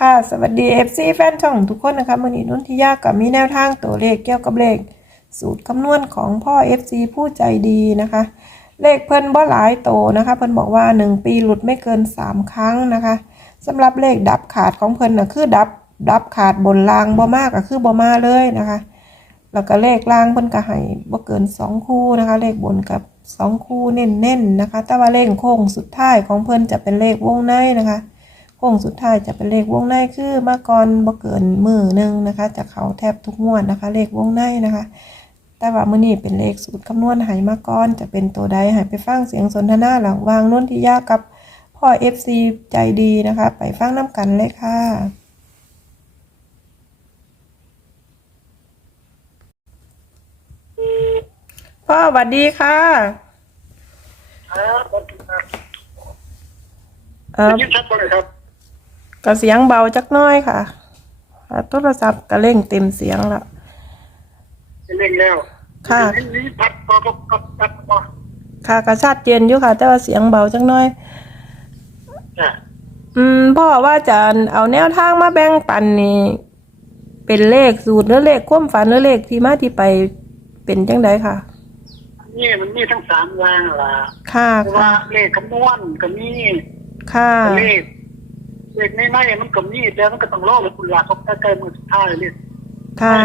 ค่ะ สวัสดี FC แฟนช่องทุกคนนะคะมื่อนี้นุ่นทิยากับมีแนวทางตัวเลขเกี่ยวกับเลข สูตรคำนวณของพ่อ FC ผู้ใจดีนะคะ เลขเพิ่นบ่หลายโตนะคะ เพิ่นบอกว่า 1 ปีหลุดไม่เกิน 3 ครั้งนะคะสำหรับเลขดับขาดของเพิ่นน่ะคือดับดับขาดบนรางบ่มากก็คือบ่มาเลยนะคะ แล้วก็เลขล่างเพิ่นก็ให้บ่เกิน 2 คู่นะคะ เลขบนกับ 2 คู่เน้นๆนะคะ แต่ว่าเลขโค้งสุดท้ายของเพิ่นจะเป็นเลขวงในนะคะ โค้งสุดท้ายจะเป็นเลขวงในคือมาก่อนบ่เกินมือหนึงนะคะ จะเข้าแทบทุกงวดนะคะ เลขวงในนะคะ แต่ว่ามื้อนี้เป็นเลขสูตรคำนวณให้มาก่อน จะเป็นตัวใดให้ไปฟังเสียงสนทนาหลังวางนนทิยากับพ่อ FC ใจดีนะคะ ไปฟังน้ำกันเลยค่ะพ่อสวัสดีค่ะครับขอบคุณครับเออได้ยินชัดเลยครับ กระเสียงเบาจักหน้อยค่ะอ่าโทรศัพท์ก็เร่งเต็มเสียงละเร่งแล้วค่ะนี่นี่พัดพอพอพัดพัดพอค่ะกระชาดเจนอยู่ค่ะ แต่ว่าเสียงเบาจักหน้อยจ้ะอืมพ่อว่าจะเอาแนวทางมาแบ่งปันนี่เป็นเลขสูตรหรือเลขความฝันหรือเลขที่มาที่ไปเป็นจังไดค่ะนี่มันมีทั้งสามอย่างล่ะค่ะเพราะว่าค่ะเลขคำนวณก็มีค่ะเลข เลขในในๆมันก็มีแต่มันก็ต้องรอเลยคุณลาเขาใกล้ๆมือสุดท้ายเลยค่ะ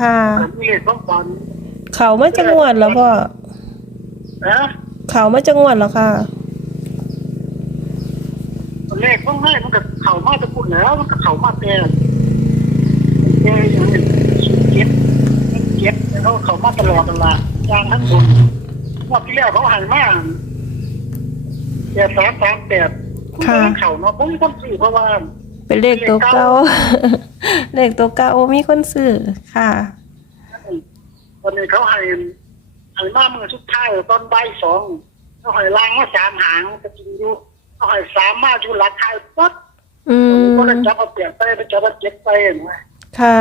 ค่ะก็มีเลขต้องฟันเขามาจังหวัดแล้วพ่อนะเขามาจังหวัดแล้วค่ะเลขต้องในมันก็เข่ามาแตะปุ่นแล้ว มันก็เข่ามาแต่แต่อย่างนี้สุดเจ็ดเจ็ดแล้วเขาเข่ามาตลอดตลอดยางทั้งบนงว่าที่แล้วเขาใหายมากแปดสามสามแปด ค่ะ เขาเนาะผมมีคนซื้อเพราะว่า เป็นเลขตัวเก่าเลขตัวเก่ามีคนซื้อค่ะ วันนี้เขาให้ให้มามือสุดท้ายตอนบ่ายสองเขาให้ล้างมาสามหางจะกินอยู่เขาให้สามมาอยู่หลักท้ายปั๊บอืมก็เลยจับเอาเปลี่ยนไปไปจับเอาเจ็ดไปเห็นไหมค่ะ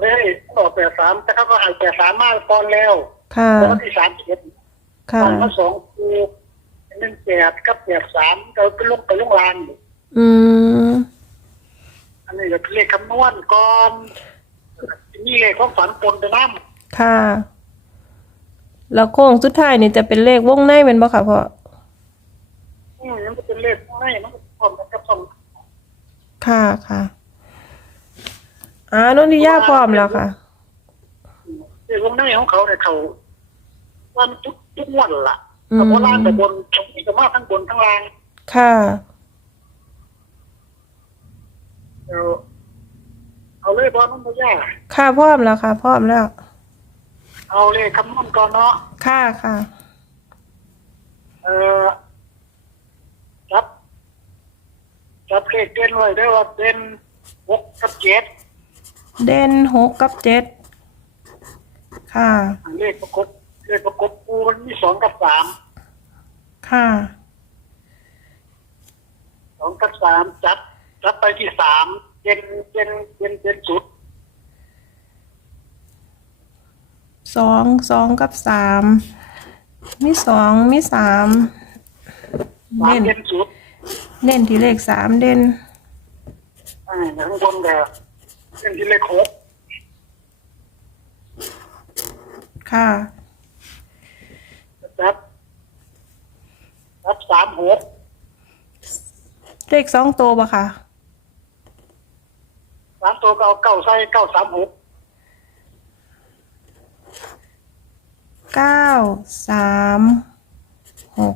เลยออกแปดสามแต่เขาก็ให้แปดสามมาก่อนแล้วค่ะแล้ววันที่สามเจ็ดค่ะ ตอนมาสองคือ หนึ่งแปดกับแปดสามก็ไปลงไปลงลางอยู่อืมอันนี้ก็เลขคำนวณก่อนมีเลขของฝันปนไปน้ำค่ะ แล้วโค้งสุดท้ายนี่จะเป็นเลขวงในเป็นบ่ค่ะพ่ออืมมันก็เป็นเลขไม่มันก็พร้อมกันกับสองค่ะค่ะอ่านนทิยาพร้อมแล้วค่ะเลขวงในของเขาเนี่ยเขาว่ามันทุกทุกงวันล่ะ อืมเอาเพราะล่างแต่บนชมจะมาทั้งบนทั้งล่างค่ะ เอาเอาเลยบอลมันไม่ยากค่ะพร้อมแล้วค่ะพร้อมแล้ว เอาเลขคำนวณก่อนเนาะค่ะค่ะ เออจับ จับเลขเด่นไว้ได้อว่าเด่นหกกับเจ็ดเด่นหกกับเจ็ดค่ะ เลขประกบ เลขประกบปูมันมีสองกับสามค่ะ สองกับสามจับจับไปที่สามเด่นเด่นเด่นเด่นสุดสองสองกับสามมีสองมีสามสามเน้นเด่นสุดเน้นที่เลขสามเด่นอ่าข้างบนก็เด่นที่เลขหกค่ะ จับจับ สามหกเลขสองตัวปะค่ะสามตัวก็เอาเก้าใส่เก้าสามหกเก้าสามหก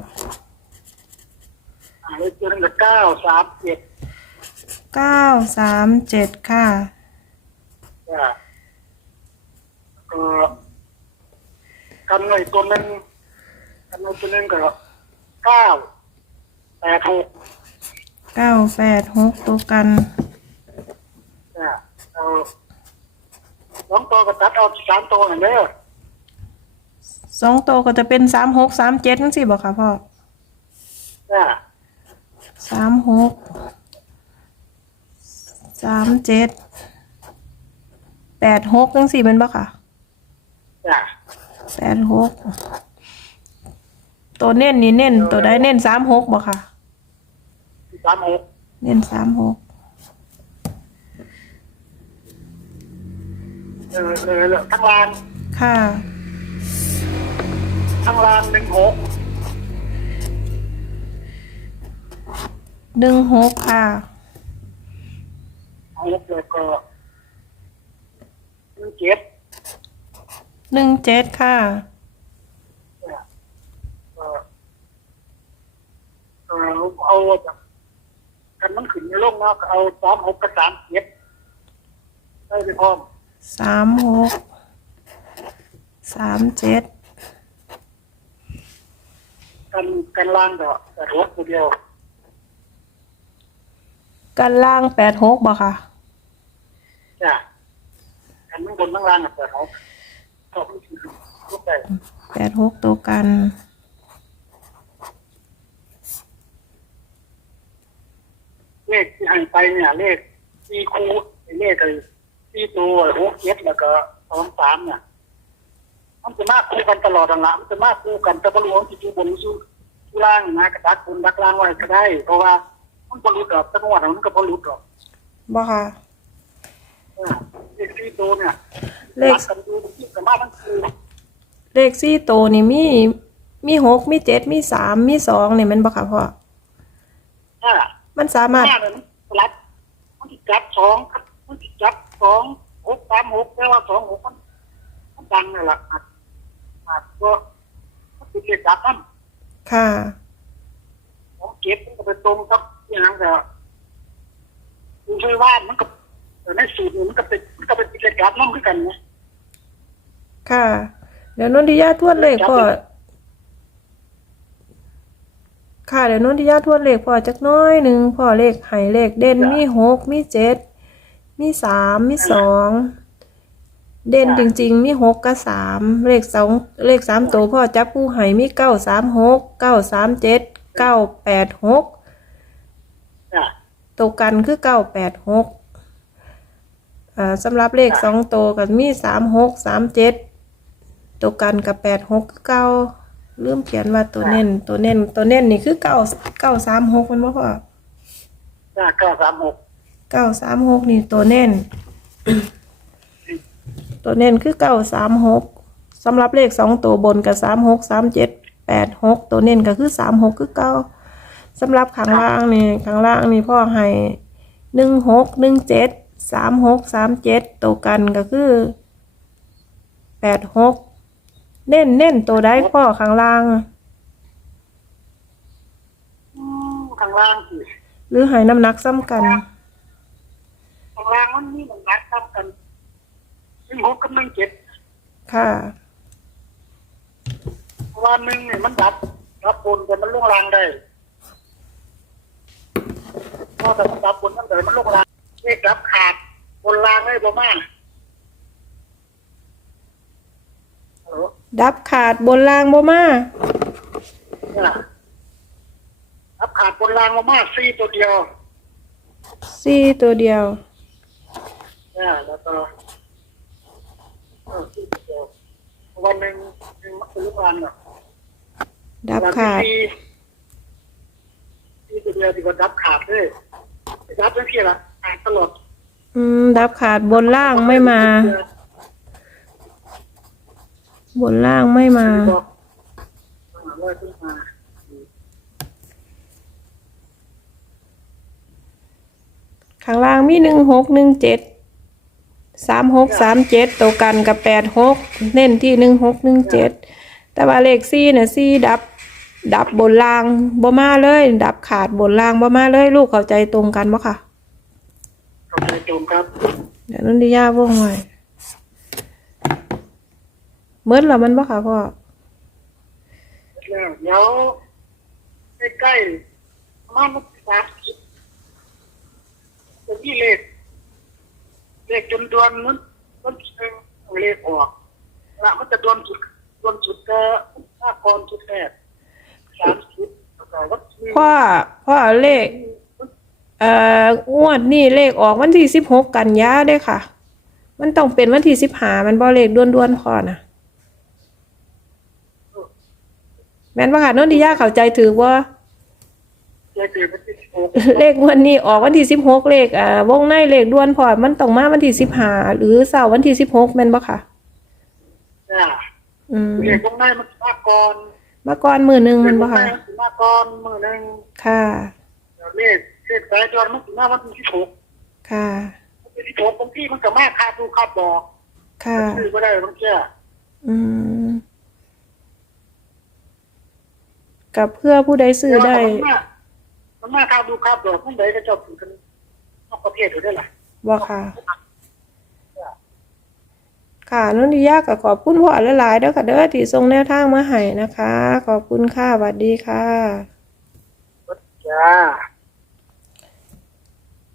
อ่าเลขตัวนึงก็เก้าสามเจ็ดเก้าสามเจ็ดค่ะ อ่าก็กันไว้ตัวหนึงกันไว้ตัวหนึงก็ เก้าแปดหกเก้าแปดหกตัวกันอ่าเอาสองตัวก็ตัดเอาสามตัวอย่างเด้อสองตัวก็จะเป็นสามหกสามเจ็ดนั่นสิบอกค่ะพ่ออ่าสามหกสามเจ็ดแปดหกนั่นสิเป็นบ่ค่ะอ่าแปดหก ตัวเน้นนี่เน้นตัวใดเน้นสามหกบ่ค่ะ สามหกเน้นสามหกเออเออทั้งรางค่ะทั้งรางหนึ่งหกหนึ่งหกค่ะหกแล้วก็หนึ่งเจ็ดหนึ่งเจ็ดค่ะ เนี่ยเออ เออเอาจากกันมันขึ้นในโลกเนาะก็เอาสามหกกับสามเจ็ดได้ไปพร้อมสามหกสามเจ็ดกันกันล่างก็แต่รถตัวเดียวกันล่างแปดหกบ่ค่ะจ้ะกันทั้บนทั้งล่างกับแต่รถก็ไม่ถึงรถได้แปดหกตัวกัน เลขที่ให้ไปเนี่ย เลขสี่คูไอ้เลขไอ้สี่ตัวหกเจ็ดแล้วก็สองสามเนี่ยมันจะมากคู่กันตลอดนั่นละมันจะมากคู่กันแต่บรรลุที่อยู่บนสู้ที่ล่างนะกระดักบนดักล่างไว้ก็ได้ เพราะว่ามันบรรลุดอกจังหวะมันก็บรรลุดอกบ่ค่ะเออเลขสี่ตัวเนี่ยเลขรักกันดูที่สามารถทั้งคือเลขสี่ตัวนี่มีมีหกมีเจ็ดมีสามมีสองนี่แมันบ่ค่ะพ่อถ้า มันสามารถหน้าเลยสลัดมันติดจับสองมันติดจับสองหกสามหกแปลว่าสองหกมันมันดังนั่นแหละอาจอาจก็มันติดเลขจับนั่นค่ะผมเก็บมันก็ไปตรงกับอย่างก็คุณช่วยว่ามันก็แต่ในสูตรนี่มันก็เป็นมันก็เป็นกิจกรรมนั่นคือกันนะค่ะ เดี๋ยวนนทิยาทวนเลขพ่อ ค่ะเดี๋ยวนนทิยาทวนเลขพ่อจักหน้อยหนึ่งพ่อเลขไห้เลขเด่นมีหกมีเจ็ดมีสามมีสองเด่นจริง ๆ มีหกกับสามเลขสองเลขสามตัวพ่อจับผู้ไห้มีเก้าสามหกเก้าสามเจ็ดเก้าแปดหกจ้ะตัวกันคือเก้าแปดหกอ่าสำหรับเลขสองตัวก็มีสามหกสามเจ็ดตัวกันกับแปดหกเก้า ลืมเขียนว่าตัวเน้นตัวเน้นตัวเน้นนี่คือเก้าเก้าสามหกมันว่าพ่อจ้ะเก้าสามหกเก้าสามหกนี่ตัวเน้น ตัวเน้นคือเก้าสามหกสำหรับเลขสองตัวบนกับสามหกสามเจ็ดแปดหกตัวเน้นก็คือสามหกคือเก้าสำหรับข้างล่างนี่ข้างล่างนี่พ่อให้หนึ่งหกหนึ่งเจ็ดสามหกสามเจ็ดตัวกันก็คือแปดหก เน้นเน้นตัวได้พ่อข้างล่าง อืมข้างล่างสิหรือให้น้ำหนักซ้ำกัน ข้างล่างมันมีมันนักทับกันหนึ่งหกกับหนึ่งเจ็ดค่ะ เพราะว่าหนึ่งเนี่ยมันดับดับบนแต่มันลงล่างได้เพราะแต่มันดับบนนั่นแต่มันลงล่างเลขดับขาดบนล่างได้ประมาณฮัลโหล ดับขาดบนล่างบ่มาเนี่ยรับขาดบนรางมามาสี่ตัวเดียวสี่ตัวเดียวเนี่ยแล้วก็เออสี่ตัวเดียววันหนึ่งหนึ่งมันเป็นลูกรันอะดับขาดวันที่สี่สี่ตัวเดียวที่ว่าดับขาดเลยดับทั้งที่ละขาดตลอดอืม ดับขาดบนล่างไม่มา บนล่างไม่มาบอกเออว่าขึ้นมา ข้างล่างมีหนึ่งหกหนึ่งเจ็ดสามหกสามเจ็ดตัวกันกับแปดหกเน้นที่หนึ่งหกหนึ่งเจ็ดแต่ว่าเลขซี่เนี่ยซี่ดับ ดับบนล่างบ่มาเลย ดับขาดบนล่างบ่มาเลย ลูกเข้าใจตรงกันบ่ค่ะขอบใจโจมครับ เดี๋ยวนุ่นดิยาว่องไว้ เมื่อละมันบ่ค่ะพ่อแล้วเดี๋ยวใกล้ๆประมาณมันสามสิบจะมีเลขเลขจนดวนมันมันเชิงเลขออกละมันจะดวนจุดดวนจุดก็ห้ากรจุดแรกสามสิบแล้วก็วัดที่พ่อพ่อเลข เอ่องวดนี่เลขออกวันที่สิบหกกันยาเด้อค่ะ มันต้องเป็นวันที่สิบหามันบ่เลขด้วนๆพอนะ แม่นว่าค่ะนนทิยาเข้าใจถือว่าจใจตื่นวันที่สิบหกเลขงวันนี้ออกวันที่สิบหกเลขอ่าวงในเลขด่วนพอมันต้องมาวันที่สิบห้าหรือเสาร์วันที่สิบหกแม่นบ่ค่ะ จ้าอืมเด็กตรงนั้นมันมาก่อนมาก่อนมือหนึงแมันบ่ค่ะมาก่อนมือหนึ่งค่ะเลขเลขสายจรมันถึงมาวันที่สิบหกค่ะ วันที่สิบหกบางทีมันก็มาคาดดูคาดบอกค่ะ ซื้อก็ได้บางทีอืม กับเพื่อผู้ใดซื้อได้ มันมาคาดดูคาดบอกมันใดก็จบถึงกันนอกประเทศอยู่ได้ล่ะบ่ค่ะ ค่ะนุ่นทิยาก็ขอบคุณพ่อหลายๆเด้อค่ะเด้อที่ส่งแนวทางมาให้นะคะ ขอบคุณค่ะสวัสดีค่ะจ้า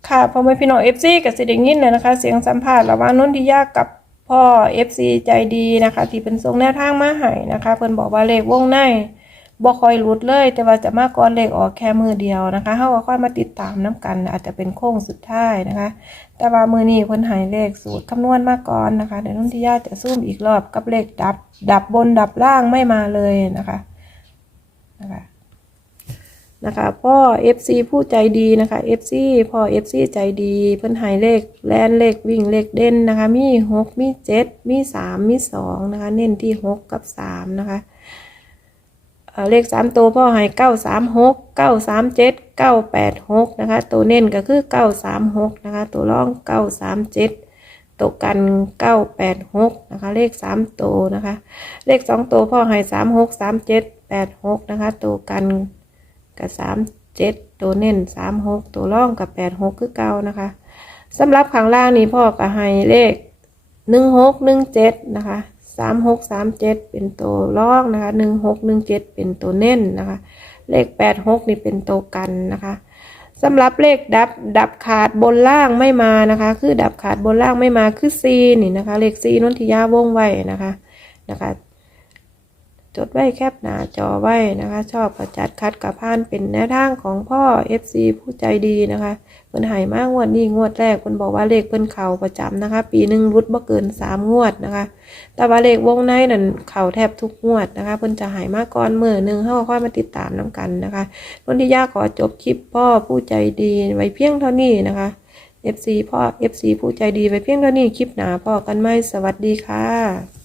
ค่ะพ่อแม่พี่น้องเอฟซีกับสิเดยินเลยนะคะ เสียงสัมภาษณ์ระหว่างนุ่นทิยากกับพ่อเอฟซีใจดีนะคะ ที่เป็นส่งแนวทางมาให้นะคะ เพิ่นบอกว่าเลขวงใน บ่ค่อยหลุดเลย แต่ว่าจะมาก่อนเลขออกแค่มือเดียวนะคะเฮาก็ค่อยมาติดตามน้กัน อาจจะเป็นโค้งสุดท้ายนะคะ แต่ว่ามือนี้เพิ่นให้เลขสูตรคำนวณมาก่อนนะคะเดี๋ยวนุ่นทิยาจะซูมอีกรอบกับเลขดับ ดับบนดับล่างไม่มาเลยนะคะนะคะนะคะพ่อ FC ผู้ใจดีนะคะ FC พ่อ FC ใจดี เพิ่นให้เลขแลนเลขวิ่งเลขเด่นนะคะ มีหกมีเจ็ดมีสามมีสองนะคะ เน้นที่หกกับสามนะคะ เลขสามตัวพ่อให้เก้าสามหกเก้าสามเจ็ดเก้าแปดหกนะคะ ตัวเน้นก็คือเก้าสามหกนะคะ ตัวร่องเก้าสามเจ็ดตกกันเก้าแปดหกนะคะ เลขสามตัวนะคะ เลขสองตัวพ่อให้สามหกสามเจ็ดแปดหกนะคะ ตัวกันกับสามเจ็ดตัวเน้นสามหกตัวร่องกับแปดหกคือเก่านะคะสำหรับข้างล่างนี้พ่อก็ให้เลขหนึ่งหกหนึ่งเจ็ดนะคะ สามหกสามเจ็ดเป็นตัวล่องนะคะหนึ่งหกหนึ่งเจ็ดเป็นตัวเน้นนะคะ เลขแปดหกนี่เป็นตัวกันนะคะสำหรับเลขดับดับขาดบนล่างไม่มานะคะ คือดับขาดบนล่างไม่มาคือซีนี่นะคะ เลขซีนนทิยาวงไว้นะคะนะคะ จดไว้แคบหน้าจอไว้นะคะ ชอบประจัดคัดกับพานเป็นแนวทางของพ่อ FC ผู้ใจดีนะคะเพิ่นหายมากงวดนี้งวดแรกเพิ่นบอกว่าเลขเพิ่นเข่าประจำนะคะ ปีหนึ่งรุดบ่เกินสามงวดนะคะ แต่ว่าเลขวงในนั่นเข่าแทบทุกงวดนะคะเพิ่นจะหายมากก่อนมือหนึ่งเฮาค่อยมาติดตามน้กันนะคะนนทิยาขอจบคลิปพ่อผู้ใจดีไว้เพียงเท่านี้นะคะ FC พ่อ FC ผู้ใจดีไว้เพียงเท่านี้คลิปหนาพ่อกันไหมสวัสดีค่ะ